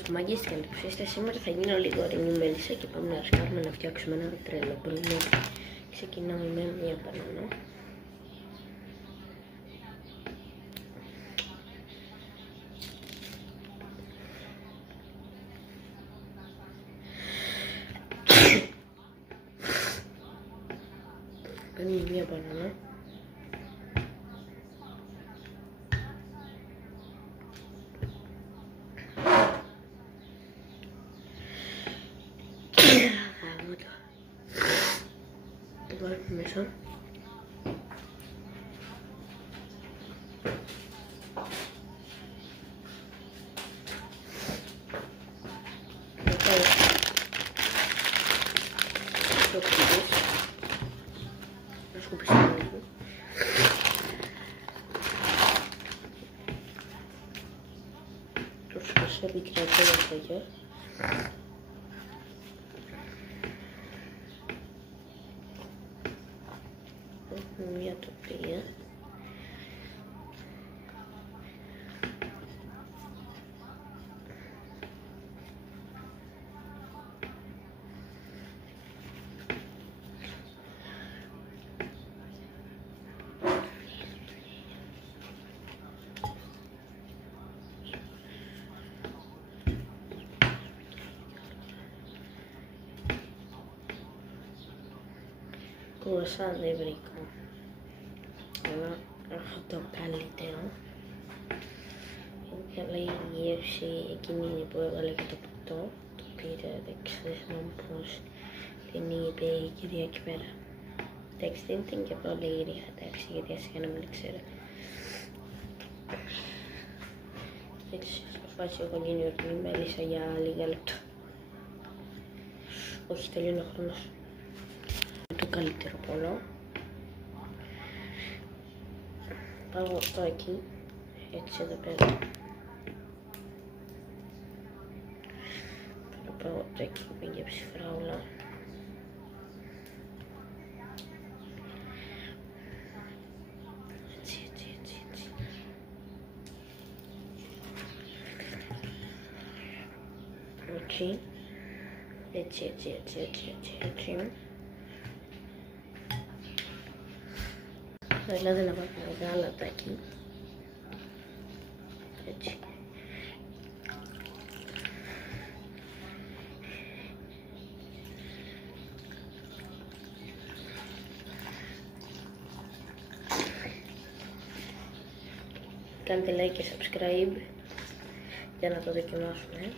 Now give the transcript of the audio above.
Μάγκες και καλυψίστε, σήμερα θα γίνω λίγο ορεινή μέλισσα και πάμε να ρισκάρουμε να φτιάξουμε ένα τρελό πρωινό. Ξεκινάμε με μία μπανάνα. Παίρνουμε μία μπανάνα. Το βάλουμε μέσα. Μετά το σκουπίς. Να σκουπίσει λίγο. Το σκασέρι και τα τέλος. Έχουμε μία τοπία. Κουρασάν δεν βρήκα, αλλά έχω το καλύτερο. Είναι καλή η γεύση εκείνη που έβαλε και το ποτό. Το πήρε, δεν ξέρω πώς την είπε η κυρία εκεί πέρα. Εντάξει, δεν ήταν και πολύ γρήγορα, εντάξει, γιατί ας να μην ξέρω. Έτσι, θα φάσει εγώ γίνει ορεινή μέλισσα για λίγα λεπτά. Όχι, τελειώνει ο χρόνος. Το καλύτερο πολλό. Πάω αυτό εκεί, έτσι εδώ πέρα. Πάω αυτό εκεί που πήγε ψυφράουλα. Έτσι. Έτσι. Δηλαδή να βάλουμε ένα γάλατάκι. Έτσι. Κάντε like και subscribe για να το δοκιμάσουμε.